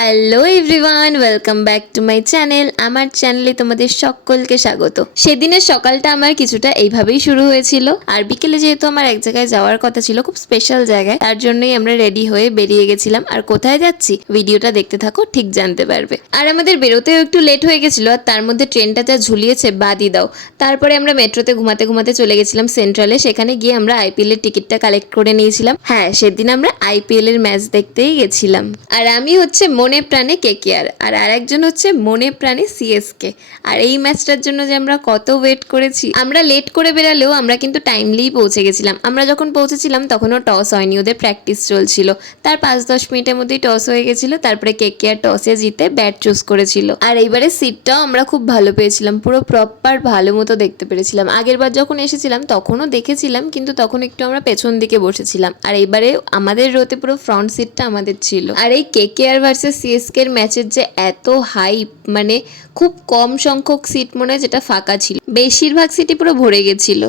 Hello everyone, welcome back to my channel. আমার চ্যানেলে তোমাদের সকলকে স্বাগত। সেদিনের সকালটা আমার কিছুটা এইভাবেই শুরু হয়েছিল, আর বিকেলে যেহেতু আমার এক জায়গায় যাওয়ার কথা ছিল, খুব স্পেশাল জায়গায়, তার জন্যই আমরা রেডি হয়ে বেরিয়ে গেছিলাম। আর কোথায় যাচ্ছি ভিডিওটা দেখতে থাকো, ঠিক জানতে পারবে। আর আমাদের বেরোতেও একটু লেট হয়ে গেছিল, আর তার মধ্যে ট্রেনটা যা ঝুলিয়েছে বাদই দাও। তারপরে আমরা মেট্রোতে ঘুমাতে ঘুমাতে চলে গেছিলাম সেন্ট্রালে। সেখানে গিয়ে আমরা আইপিএল এর টিকিটটা কালেক্ট করে নিয়েছিলাম। হ্যাঁ, সেদিন আমরা আইপিএল এর ম্যাচ দেখতেই গেছিলাম। আর আমি হচ্ছে মনে প্রাণে কেকেআর, আর আরেকজন হচ্ছে মনে প্রাণে সিএসকে। আর এই ম্যাচটার জন্য যে আমরা কত ওয়েট করেছি। আমরা লেট করে বেরালেও আমরা কিন্তু টাইমলিই পৌঁছে গেছিলাম। আমরা যখন পৌঁছেছিলাম তখনও টস হয়নি, ওদের প্র্যাকটিস চলছিল। তার 5-10 মিনিটের মধ্যেই টস হয়ে গেছিল। তারপরে কেকেআর টসে জিতে ব্যাট চুজ করেছিল। আর এইবারে সিটটাও আমরা খুব ভালো পেয়েছিলাম, পুরো প্রপার ভালো মতো দেখতে পেরেছিলাম। আগের বার যখন এসেছিলাম তখনও দেখেছিলাম, কিন্তু তখন একটু আমরা পেছন দিকে বসেছিলাম। আর এইবারে আমাদের রোতে পুরো ফ্রন্ট সিটটা আমাদের ছিল। আর এই কেকেআর ভার্সেস সিএসকে এর ম্যাচের যে এত হাইপ, মানে খুব কম সংখ্যক সিট মনে হয় যেটা ফাঁকা ছিল, বেশিরভাগ সিটই পুরো ভরে গেছিল।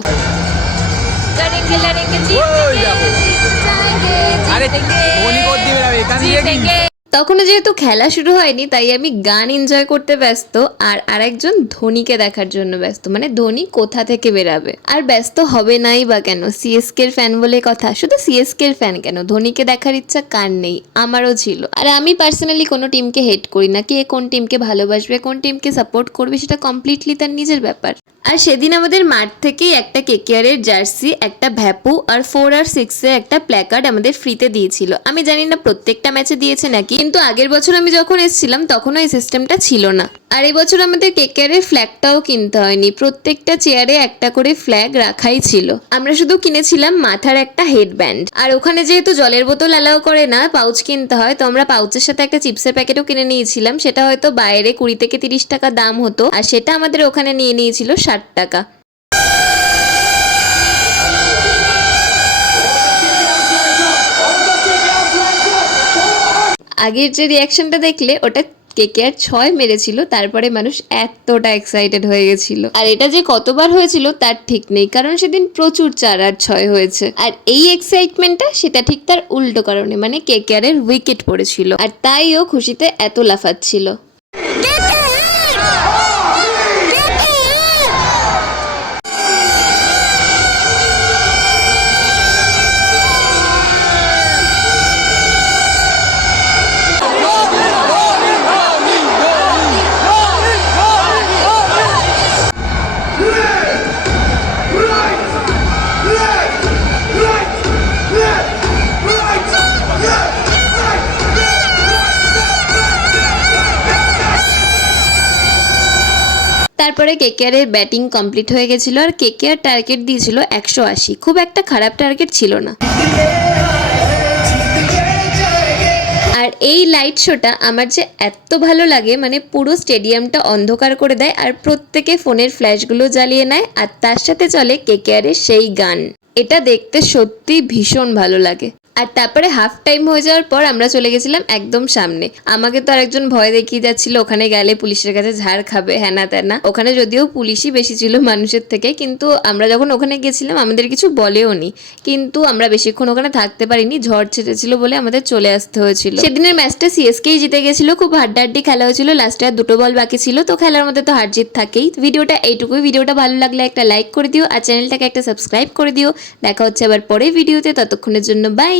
তখনও যেহেতু খেলা শুরু হয়নি, তাই আমি গান এনজয় করতে ব্যস্ত, আর আরেকজন ধোনিকে দেখার জন্য ব্যস্ত। মানে ধোনি কোথা থেকে বেরাবে, আর ব্যস্ত হবে নাই বা কেন, সিএসকে এর ফ্যান বলে কথা। শুধু সিএসকে এর ফ্যান কেন, ধোনিকে দেখার ইচ্ছা কার নেই, আমারও ছিল। আর আমি পার্সোনালি কোনো টিমকে হেট করি না, কে কোন টিমকে ভালোবাসবে, কোন টিমকে সাপোর্ট করবে, সেটা কমপ্লিটলি তার নিজের ব্যাপার। আর সেদিন আমাদের মাঠ থেকেই একটা কেকেআর এর জার্সি, একটা ভ্যাপু, আর 4 আর 6 এ একটা প্ল্যাকার্ড আমাদের ফ্রিতে দিয়েছিল। আমি জানি না প্রত্যেকটা ম্যাচে দিয়েছে নাকি, কিন্তু আগের বছর আমি যখন এসেছিলাম তখনও এই সিস্টেমটা ছিল না। আর এই বছর আমাদের কেকেআর এর ফ্ল্যাগটাও কিনতে হয়নি, প্রত্যেকটা চেয়ারে একটা করে ফ্ল্যাগ রাখাই ছিল। আমরা শুধু কিনেছিলাম মাথার একটা হেডব্যান্ড। আর ওখানে যেহেতু জলের বোতল অ্যালাউ করে না, পাউচ কিনতে হয়, তো আমরা পাউচের সাথে একটা চিপসের প্যাকেটও কিনে নিয়েছিলাম। সেটা হয়তো বাইরে 20 থেকে 30 টাকা দাম হতো, আর সেটা আমাদের ওখানে নিয়ে নিয়েছিল 60 টাকা। আগের যে রিয়াকশনটা দেখলে, ওটা কেকেআর 6 মেরেছিল, তারপরে মানুষ এতটা এক্সাইটেড হয়ে গেছিল। আর এটা যে কতবার হয়েছিল তার ঠিক নেই, কারণ সেদিন প্রচুর 4 আর 6 হয়েছে। আর এই এক্সাইটমেন্টটা সেটা ঠিক তার উল্টো কারণে, মানে কেকেআর এর উইকেট পড়েছিল, আর তাই ও খুশিতে এত লাফাচ্ছিল। তারপরে কেকেআর এর ব্যাটিং কমপ্লিট হয়ে গেছিল, আর কেকেআর টার্গেট দিয়েছিল 180। খুব একটা খারাপ টার্গেট ছিল না। আর এই লাইট শোটা আমার যে এত ভালো লাগে, মানে পুরো স্টেডিয়ামটা অন্ধকার করে দেয়, আর প্রত্যেকে ফোনের ফ্ল্যাশগুলো জ্বালিয়ে নেয়, আর তার সাথে চলে কেকেআর এর সেই গান। এটা দেখতে সত্যি ভীষণ ভালো লাগে। আর তারপরে হাফ টাইম হয়ে যাওয়ার পর আমরা চলে গেছিলাম একদম সামনে। আমাকে তো আরেকজন ভয় দেখিয়ে যাচ্ছিল, ওখানে গেলে পুলিশের কাছে ঝাড় খাবে, হ্যানা ত্যানা। ওখানে যদিও পুলিশই বেশি ছিল মানুষের থেকে, কিন্তু আমরা যখন ওখানে গেছিলাম আমাদের কিছু বলেও নি। কিন্তু আমরা বেশিক্ষণ ওখানে থাকতে পারিনি, ঝড় ছেড়েছিল বলে আমাদের চলে আসতে হয়েছিল। সেদিনের ম্যাচটা সিএসকেই জিতে গেছিল, খুব হাড্ডাহাড্ডি খেলা হয়েছিল। লাস্টে আর 2 বল বাকি ছিল, তো খেলার মধ্যে তো হার জিত থাকেই। ভিডিওটা এইটুকুই। ভিডিওটা ভালো লাগলে একটা লাইক করে দিও, আর চ্যানেলটাকে একটা সাবস্ক্রাইব করে দিও। দেখা হচ্ছে আবার পরের ভিডিওতে, ততক্ষণের জন্য বাই।